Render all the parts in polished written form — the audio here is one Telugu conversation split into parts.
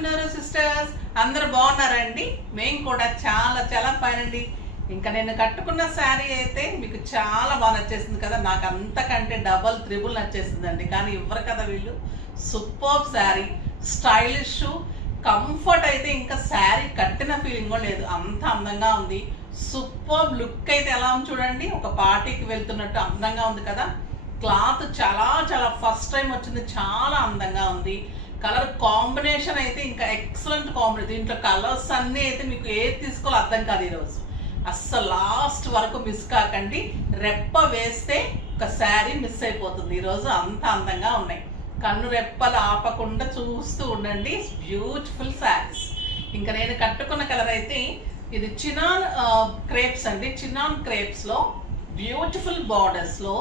ఆఫ్టర్నూన్ సిస్టర్స్, అందరు బాగున్నారండి? మేము కూడా చాలా చాలా ఫైన్ అండి. ఇంకా నేను కట్టుకున్న శారీ అయితే మీకు చాలా బాగా నచ్చేసింది కదా. నాకు అంతకంటే డబల్ త్రిబుల్ నచ్చేసిందండి. కానీ ఇవ్వరు కదా వీళ్ళు. సూపర్ శారీ, స్టైలిష్, కంఫర్ట్ అయితే ఇంకా శారీ కట్టిన ఫీలింగ్ కూడా లేదు, అంత అందంగా ఉంది. సూపర్ లుక్ అయితే ఎలా ఉంది చూడండి, ఒక పార్టీకి వెళ్తున్నట్టు అందంగా ఉంది కదా. క్లాత్ చాలా చాలా ఫస్ట్ టైం వచ్చింది, చాలా అందంగా ఉంది. కలర్ కాంబినేషన్ అయితే ఇంకా ఎక్సలెంట్ కాంబినేషన్. దీంట్లో కలర్స్ అన్నీ అయితే మీకు ఏది తీసుకోవాలో అర్థం కాదు ఈరోజు. అస్సలు లాస్ట్ వరకు మిస్ కాకండి. రెప్ప వేస్తే ఒక శారీ మిస్ అయిపోతుంది ఈరోజు, అంత అందంగా ఉన్నాయి. కన్ను రెప్పలు ఆపకుండా చూస్తూ ఉండండి. బ్యూటిఫుల్ శారీస్. ఇంకా నేను కట్టుకున్న కలర్ అయితే ఇది చినాన్ క్రేప్స్ అండి. చినాన్ క్రేప్స్ లో బ్యూటిఫుల్ బార్డర్స్ లో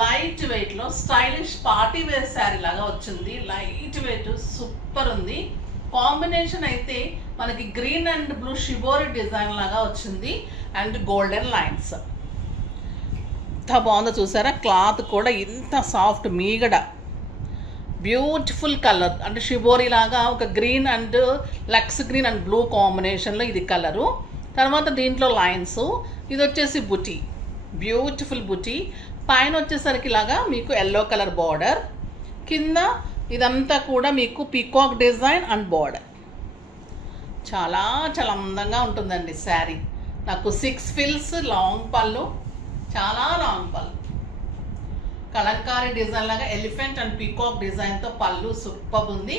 లైట్ వెయిట్ లో స్టైలిష్ పార్టీ వేర్ శారీ లాగా వచ్చింది. లైట్ వెయిట్ సూపర్ ఉంది. కాంబినేషన్ అయితే మనకి green and blue shibori design లాగా వచ్చింది అండ్ గోల్డెన్ లైన్స్. ఎంత బాగుందో చూసారా. క్లాత్ కూడా ఇంత సాఫ్ట్ మీగడ, బ్యూటిఫుల్ కలర్ అంటే షిబోరి లాగా ఒక గ్రీన్ అండ్ లక్స్ గ్రీన్ అండ్ బ్లూ కాంబినేషన్లో ఇది కలరు. తర్వాత దీంట్లో లైన్స్. ఇది వచ్చేసి బుటీ, బ్యూటిఫుల్ బుటీ. పైన వచ్చేసరికి ఇలాగా మీకు ఎల్లో కలర్ బార్డర్, కింద ఇదంతా కూడా మీకు పీకాక్ డిజైన్ అండ్ బార్డర్. చాలా చాలా అందంగా ఉంటుందండి శారీ. నాకు 6 ఫిల్స్ లాంగ్ పళ్ళు, చాలా లాంగ్ పళ్ళు. కలంకారీ డిజైన్ లాగా ఎలిఫెంట్ అండ్ పీకాక్ డిజైన్తో పళ్ళు సూపర్ ఉంది.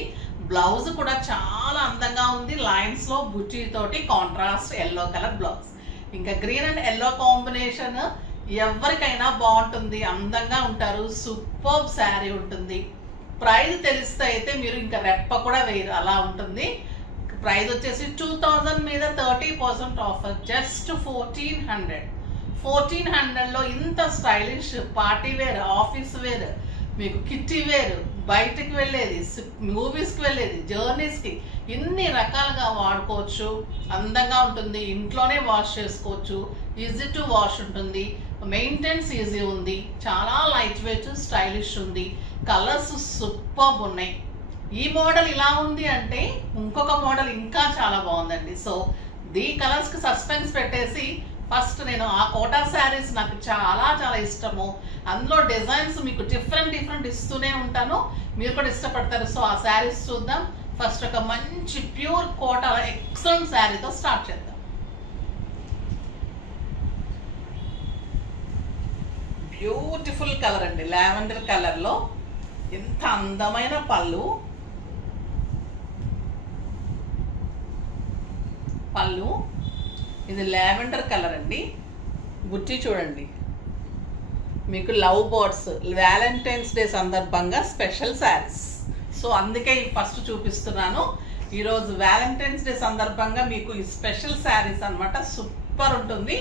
బ్లౌజ్ కూడా చాలా అందంగా ఉంది. లైన్స్లో బుటీ తోటి కాంట్రాస్ట్ ఎల్లో కలర్ బ్లౌజ్. ఇంకా గ్రీన్ అండ్ ఎల్లో కాంబినేషన్ ఎవరికైనా బాగుంటుంది, అందంగా ఉంటారు. సూపర్ శారీ ఉంటుంది. ప్రైస్ తెలిస్తే అయితే మీరు ఇంకా రెప్ప కూడా వేయరు, అలా ఉంటుంది. ప్రైస్ వచ్చేసి 2000 మీద 30% ఆఫర్, జస్ట్ 1400. 1400లో ఇంత stylish party wear, office wear, మీకు కిట్టి వేర్, బయటకు వెళ్ళేది, మూవీస్కి వెళ్ళేది, జర్నీస్కి ఇన్ని రకాలుగా వాడుకోవచ్చు. అందంగా ఉంటుంది. ఇంట్లోనే వాష్ చేసుకోవచ్చు. ఈజీ టు వాష్ ఉంటుంది. మెయింటెనెన్స్ ఈజీ ఉంది. చాలా లైట్ వెయిట్ స్టైలిష్ ఉంది. కలర్స్ సూపర్ ఉన్నాయి. ఈ మోడల్ ఇలా ఉంది అంటే ఇంకొక మోడల్ ఇంకా చాలా బాగుందండి. సో దీ కలర్స్కి సస్పెన్స్ పెట్టేసి ఫస్ట్ నేను ఆ కోటా శారీస్ నాకు చాలా చాలా ఇష్టము. అందులో డిజైన్స్ మీకు డిఫరెంట్ డిఫరెంట్ ఇస్తూనే ఉంటాను, మీరు కూడా ఇష్టపడతారు. సో ఆ శారీస్ చూద్దాం. ఫస్ట్ ఒక మంచి ప్యూర్ కోటా ఎక్సలెంట్ శారీతో స్టార్ట్ చేద్దాం. బ్యూటిఫుల్ కలర్ అండి, లావెండర్ కలర్లో ఎంత అందమైన పళ్ళు. ఇది లావెండర్ కలర్ అండి. బుట్టి చూడండి, మీకు లవ్ బర్డ్స్ వ్యాలంటైన్స్ డే సందర్భంగా స్పెషల్ శారీస్. సో అందుకే ఫస్ట్ చూపిస్తున్నాను. ఈరోజు వ్యాలంటైన్స్ డే సందర్భంగా మీకు ఈ స్పెషల్ శారీస్ అనమాట. సూపర్ ఉంటుంది.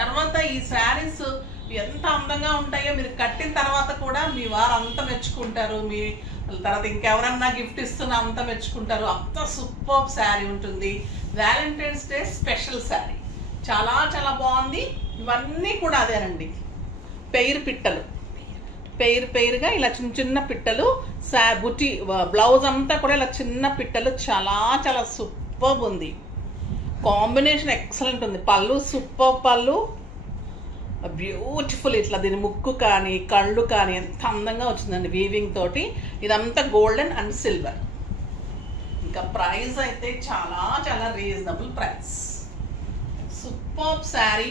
తర్వాత ఈ శారీస్ ఎంత అందంగా ఉంటాయో మీరు కట్టిన తర్వాత కూడా మీ వారు అంత మెచ్చుకుంటారు. మీ తర్వాత ఇంకెవరన్నా గిఫ్ట్ ఇస్తున్నా అంత మెచ్చుకుంటారు. అంత సూపర్ శారీ ఉంటుంది. వ్యాలంటైన్స్ డే స్పెషల్ శారీ చాలా చాలా బాగుంది. ఇవన్నీ కూడా అదేనండి, పిట్టలు పెయిర్గా ఇలా చిన్న చిన్న పిట్టలు. బుట్టి బ్లౌజ్ అంతా కూడా ఇలా చిన్న పిట్టలు. చాలా చాలా సూపర్ ఉంది. కాంబినేషన్ ఎక్సలెంట్ ఉంది. పళ్ళు సూపర్ పళ్ళు, బ్యూటిఫుల్. ఇట్లా దీని ముక్కు కానీ కళ్ళు కానీ ఎంత అందంగా వచ్చిందండి వీవింగ్ తోటి. ఇదంతా గోల్డెన్ అండ్ సిల్వర్. ఇంకా ప్రైస్ అయితే చాలా చాలా reasonable price. Super sari.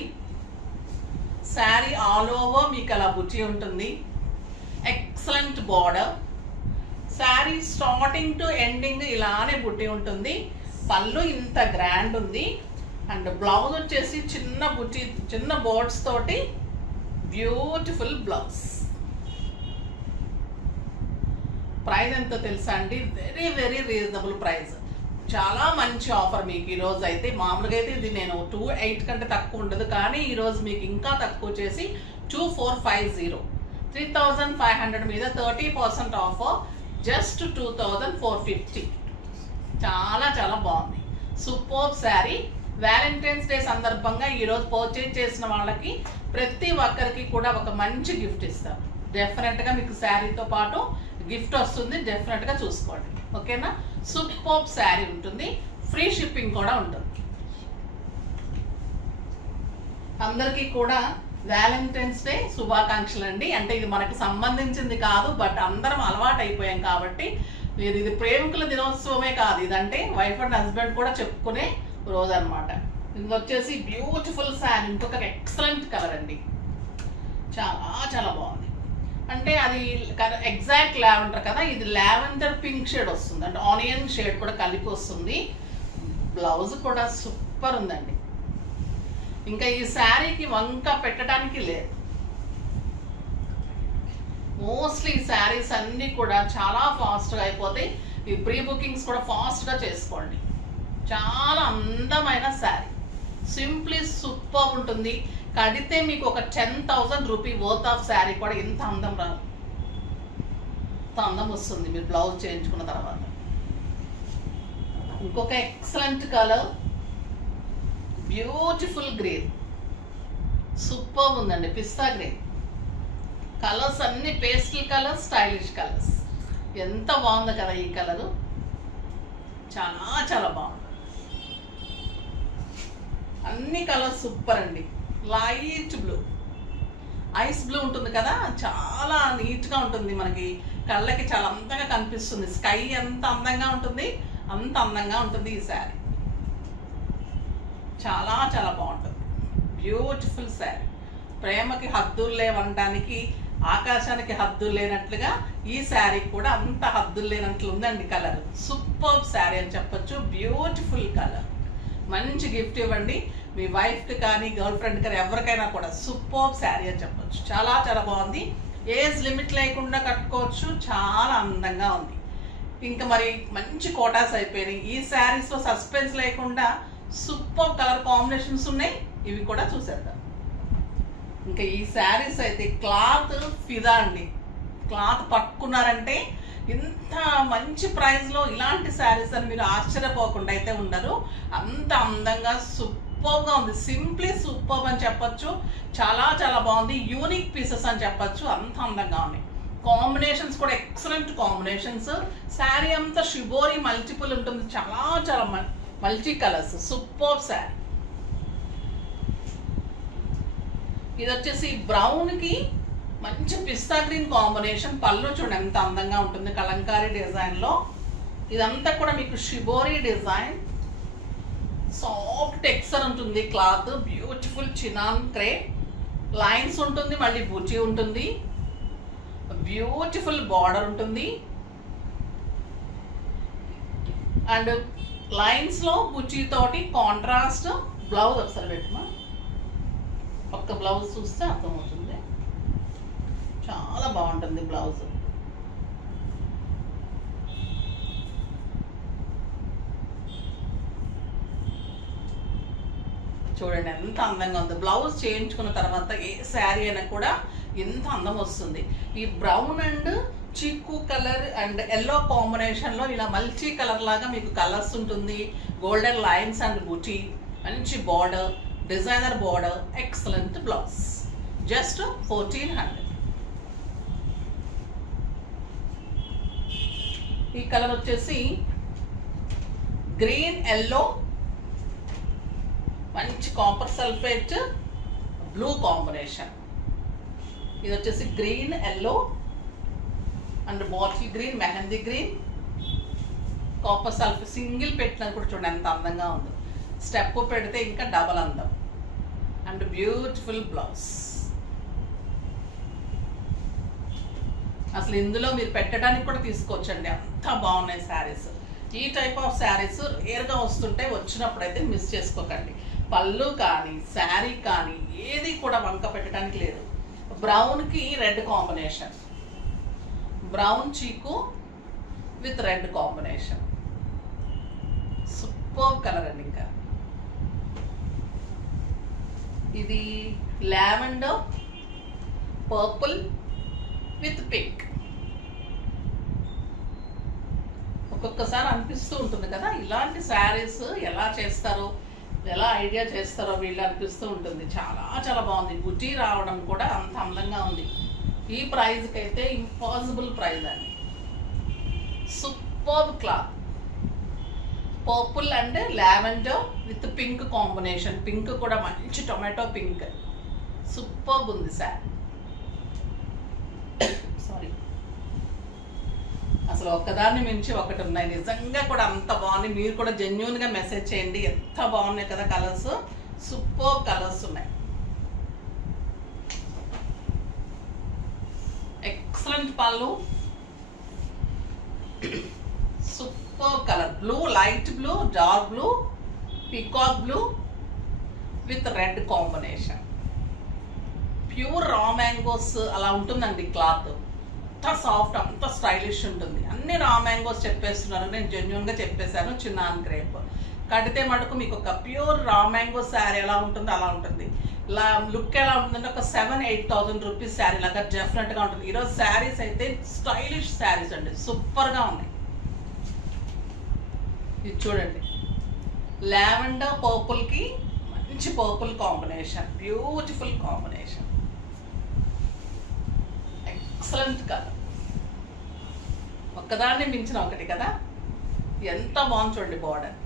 Sari all over మీకు అలా బుట్టి ఉంటుంది. Excellent border. Sari starting to ending ఇలానే బుట్టి ఉంటుంది. పళ్ళు ఇంత గ్రాండ్ ఉంది. అండ్ బ్లౌజ్ వచ్చేసి చిన్న బుట్టి, చిన్న బోర్డ్స్ తోటి బ్యూటిఫుల్ బ్లౌజ్. ప్రైస్ ఎంతో తెలుసా అండి? Very very reasonable price. చాలా మంచి ఆఫర్ మీకు ఈరోజు అయితే. మామూలుగా అయితే ఇది నేను 2800 కంటే తక్కువ ఉండదు, కానీ ఈరోజు మీకు ఇంకా తక్కువ చేసి 2450, 3500 మీద 30% ఆఫర్, జస్ట్ 2450. చాలా చాలా బాగుంది. సూపర్ శారీ. వ్యాలంటైన్స్ డే సందర్భంగా ఈరోజు పర్చేజ్ చేసిన వాళ్ళకి ప్రతి ఒక్కరికి కూడా ఒక మంచి గిఫ్ట్ ఇస్తాం. డెఫినెట్గా మీకు శారీతో పాటు గిఫ్ట్ వస్తుంది, డెఫినెట్గా చూసుకోండి. ఓకేనా. సూపర్ శారీ ఉంటుంది, ఫ్రీ షిప్పింగ్ కూడా ఉంటుంది. అందరికీ కూడా వ్యాలంటైన్స్ డే శుభాకాంక్షలు అండి. అంటే ఇది మనకు సంబంధించింది కాదు, బట్ అందరం అలవాటు అయిపోయాం కాబట్టి ఇది ప్రేమికుల దినోత్సవమే కాదు, ఇదంటే వైఫ్ అండ్ హస్బెండ్ కూడా చెప్పుకునే రోజు అనమాట. ఇది వచ్చేసి బ్యూటిఫుల్ శారీ, ఇంకొక ఎక్సలెంట్ కలర్ అండి, చాలా చాలా బాగుంది. అంటే అది ఎగ్జాక్ట్ లావెండర్ కదా, ఇది లావెండర్ పింక్ షేడ్ వస్తుంది, అంటే ఆనియన్ షేడ్ కూడా కలిపి వస్తుంది. బ్లౌజ్ కూడా సూపర్ ఉందండి. ఇంకా ఈ శారీకి వంక పెట్టడానికి లేదు. మోస్ట్లీ ఈ శారీస్ అన్నీ కూడా చాలా ఫాస్ట్గా అయిపోతాయి. ఈ ప్రీ బుకింగ్స్ కూడా ఫాస్ట్గా చేసుకోండి. చాలా అందమైన శారీ, సింప్లీ సూపర్ ఉంటుంది. కడితే మీకు ఒక 10,000 రూపీ వర్త్ ఆఫ్ శారీ కూడా ఇంత అందం రాదు, ఇంత అందం వస్తుంది మీరు బ్లౌజ్ చేయించుకున్న తర్వాత. ఇంకొక excellent colour, beautiful green, super ఉందండి. పిస్తా గ్రీన్ కలర్స్ అన్ని పేస్టల్ కలర్స్, స్టైలిష్ కలర్స్. ఎంత బాగుంది కదా ఈ కలరు, చాలా చాలా బాగుంది. అన్ని కలర్స్ సూపర్ అండి. లైట్ బ్లూ, ఐస్ బ్లూ ఉంటుంది కదా, చాలా నీట్గా ఉంటుంది, మనకి కళ్ళకి చాలా అందంగా కనిపిస్తుంది. స్కై ఎంత అందంగా ఉంటుంది, అంత అందంగా ఉంటుంది ఈ శారీ. చాలా చాలా బాగుంటుంది, బ్యూటిఫుల్ శారీ. ప్రేమకి హద్దులు లేవనడానికి, ఆకాశానికి హద్దులు లేనట్లుగా ఈ శారీ కూడా అంత హద్దులు లేనట్లు ఉందండి. కలర్ సూపర్ శారీ అని చెప్పొచ్చు, బ్యూటిఫుల్ కలర్. మంచి గిఫ్ట్ ఇవ్వండి మీ వైఫ్కి కానీ గర్ల్ ఫ్రెండ్ కానీ ఎవరికైనా కూడా. సూపర్ శారీ అని చెప్పొచ్చు, చాలా చాలా బాగుంది. ఏజ్ లిమిట్ లేకుండా కట్టుకోవచ్చు, చాలా అందంగా ఉంది. ఇంకా మరి మంచి కోటాస్ అయిపోయినాయి. ఈ శారీస్లో సస్పెన్స్ లేకుండా సూపర్ కలర్ కాంబినేషన్స్ ఉన్నాయి, ఇవి కూడా చూసేద్దాం. ఇంకా ఈ శారీస్ అయితే క్లాత్ ఫిదా అండి. క్లాత్ పట్టుకున్నారంటే ఇంత మంచి ప్రైస్లో ఇలాంటి శారీస్ అని మీరు ఆశ్చర్యపోకుండా అయితే ఉండరు. అంత అందంగా సూపర్గా ఉంది, సింప్లీ సూపర్ అని చెప్పొచ్చు. చాలా చాలా బాగుంది, యూనిక్ పీసెస్ అని చెప్పొచ్చు, అంత అందంగా ఉన్నాయి. కాంబినేషన్స్ కూడా ఎక్సలెంట్ కాంబినేషన్స్. శారీ అంతా షిబోరి మల్టిపుల్ ఉంటుంది, చాలా చాలా మల్టీ కలర్స్, సూపర్ శారీ. ఇది వచ్చేసి బ్రౌన్కి మంచి పిస్తా గ్రీన్ కాంబినేషన్. పళ్ళు చూడండి ఎంత అందంగా ఉంటుంది, కలంకారీ డిజైన్లో. ఇదంతా కూడా మీకు షిబోరి డిజైన్, సాఫ్ట్ టెక్స్చర్ ఉంటుంది క్లాత్, బ్యూటిఫుల్ చినాన్ క్రే, లైన్స్ ఉంటుంది, మళ్ళీ బుచి ఉంటుంది, బ్యూటిఫుల్ బార్డర్ ఉంటుంది. అండ్ లైన్స్లో బుచి తోటి కాంట్రాస్ట్ బ్లౌజ్. ఒకసారి పెట్టమా, ఒక్క బ్లౌజ్ చూస్తే అర్థమవుతుంది, చాలా బాగుంటుంది బ్లౌజ్. చూడండి ఎంత అందంగా ఉంది. బ్లౌజ్ చేయించుకున్న తర్వాత ఏ శారీ అయినా కూడా ఎంత అందం వస్తుంది. ఈ బ్రౌన్ అండ్ చిక్కు కలర్ అండ్ ఎల్లో కాంబినేషన్లో ఇలా మల్టీ కలర్ లాగా మీకు కలర్స్ ఉంటుంది. గోల్డెన్ లైన్స్ అండ్ బుటీ, మంచి border, designer border, excellent blouse. Just 1400. ఈ కలర్ వచ్చేసి గ్రీన్ ఎల్లో, మంచి కాపర్ సల్ఫేట్ బ్లూ కాంబినేషన్. ఇది వచ్చేసి green yellow and bottle green, mehndi green, copper sulphate. Single పెట్టినది కూడా చూడండి ఎంత అందంగా ఉందో, స్టెప్ పెడితే ఇంకా డబల్ అందం. And beautiful blouse. అసలు ఇందులో మీరు పెట్టడానికి కూడా తీసుకోవచ్చండి, అంత బాగున్నాయి శారీస్. ఈ టైప్ ఆఫ్ శారీస్ రేర్గా వస్తుంటే వచ్చినప్పుడు అయితే మిస్ చేసుకోకండి. పళ్ళు కానీ శారీ కానీ ఏది కూడా వంక పెట్టడానికి లేదు. బ్రౌన్కి రెడ్ కాంబినేషన్, బ్రౌన్ చీకు with red combination, super colour అండి. ఇంకా ఇది లావెండర్ పర్పుల్ విత్ పింక్. ఒక్కొక్కసారి అనిపిస్తూ ఉంటుంది కదా ఇలాంటి శారీస్ ఎలా చేస్తారో, ఎలా ఐడియా చేస్తారో వీళ్ళు అనిపిస్తూ ఉంటుంది. చాలా చాలా బాగుంది. బుటీ రావడం కూడా అంత అందంగా ఉంది. ఈ ప్రైజ్కి అయితే ఇంపాసిబుల్ ప్రైజ్ అండి. Super cloth. Purple and lavender with pink combination. Pink కూడా మంచి టొమాటో పింక్. సూపర్ ఉంది సార్. సారీ, అసలు ఒక్కదాన్ని మించి ఒకటి ఉన్నాయి. నిజంగా కూడా అంత బాగున్నాయి. మీరు కూడా జెన్యూన్గా మెసేజ్ చేయండి. ఎంత బాగున్నాయి కదా కలర్స్. సూపర్ కలర్స్ ఉన్నాయి. ఎక్సలెంట్ పళ్ళు. Super colour. Blue, light blue, dark blue, peacock blue with red combination. Pure raw mangoes అలా ఉంటుందండి క్లాత్. అంత సాఫ్ట్, అంత స్టైలిష్ ఉంటుంది. అన్ని రా మ్యాంగోస్ చెప్పేస్తున్నారు, నేను జెన్యున్గా చెప్పేశాను. చిన్నాన్ క్రేప్ కడితే మటుకు మీకు ఒక ప్యూర్ రా మ్యాంగో శారీ ఎలా ఉంటుందో అలా ఉంటుంది. ఇలా లుక్ ఎలా ఉంటుందంటే ఒక 7,000-8,000 రూపీస్ శారీ లాగా డెఫినెట్గా ఉంటుంది. ఈరోజు శారీస్ అయితే స్టైలిష్ శారీస్ అండి, సూపర్గా ఉన్నాయి. ఇది చూడండి, లావెండర్ పర్పుల్కి మంచి purple combination, beautiful combination, excellent colour. ఒక్కదాన్ని మించిన ఒకటి కదా. ఎంత బాగుంది చూడండి బార్డర్.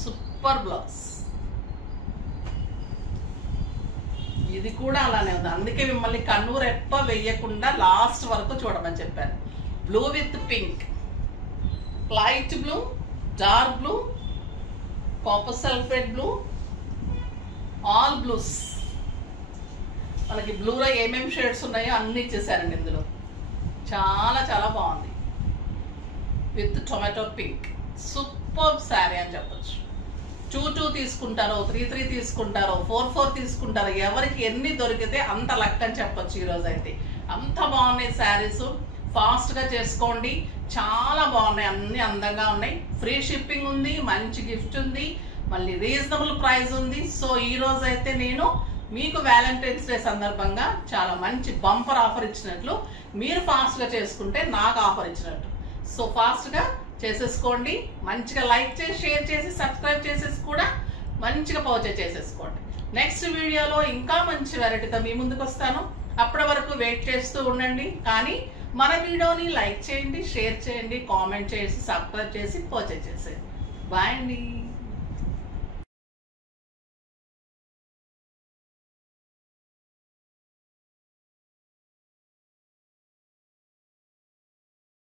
Super blouse. ఇది కూడా అలానే ఉంది. అందుకే మిమ్మల్ని కన్నురెప్ప వేయకుండా లాస్ట్ వరకు చూడమని చెప్పాను. Blue with pink, light blue, dark blue, copper sulphate blue, all blues. మనకి బ్లూలో ఏమేమి షేడ్స్ ఉన్నాయో అన్ని ఇచ్చేసారండి ఇందులో. చాలా చాలా బాగుంది. With tomato pink. Super sari అని చెప్పచ్చు. 2-2 తీసుకుంటారో, 3-3 తీసుకుంటారో, 4-4 తీసుకుంటారో, ఎవరికి ఎన్ని దొరికితే అంత లక్ అని చెప్పచ్చు. ఈరోజు అయితే అంత బాగున్నాయి శారీస్. ఫాస్ట్గా చేసుకోండి. చాలా బాగున్నాయి, అన్ని అందంగా ఉన్నాయి. ఫ్రీ షిప్పింగ్ ఉంది, మంచి గిఫ్ట్ ఉంది, మళ్ళీ రీజనబుల్ ప్రైస్ ఉంది. సో ఈ రోజు అయితే నేను మీకు వ్యాలంటైన్స్ డే సందర్భంగా చాలా మంచి బంపర్ ఆఫర్ ఇచ్చినట్లు, మీరు ఫాస్ట్గా చేసుకుంటే నాకు ఆఫర్ ఇచ్చినట్టు. సో ఫాస్ట్గా చేసేసుకోండి. మంచిగా లైక్ చేసి, షేర్ చేసి, సబ్స్క్రైబ్ చేసేసి కూడా మంచిగా పర్చేస్ చేసేసుకోండి. నెక్స్ట్ వీడియోలో ఇంకా మంచి వెరైటీతో మీ ముందుకు వస్తాను. అప్పటి వరకు వెయిట్ చేస్తూ ఉండండి. కానీ మన వీడియోని లైక్ చేయండి, షేర్ చేయండి, కామెంట్ చేసి, సబ్స్క్రైబ్ చేసి పర్చేస్ చేసేయండి. బాయ్ అండి.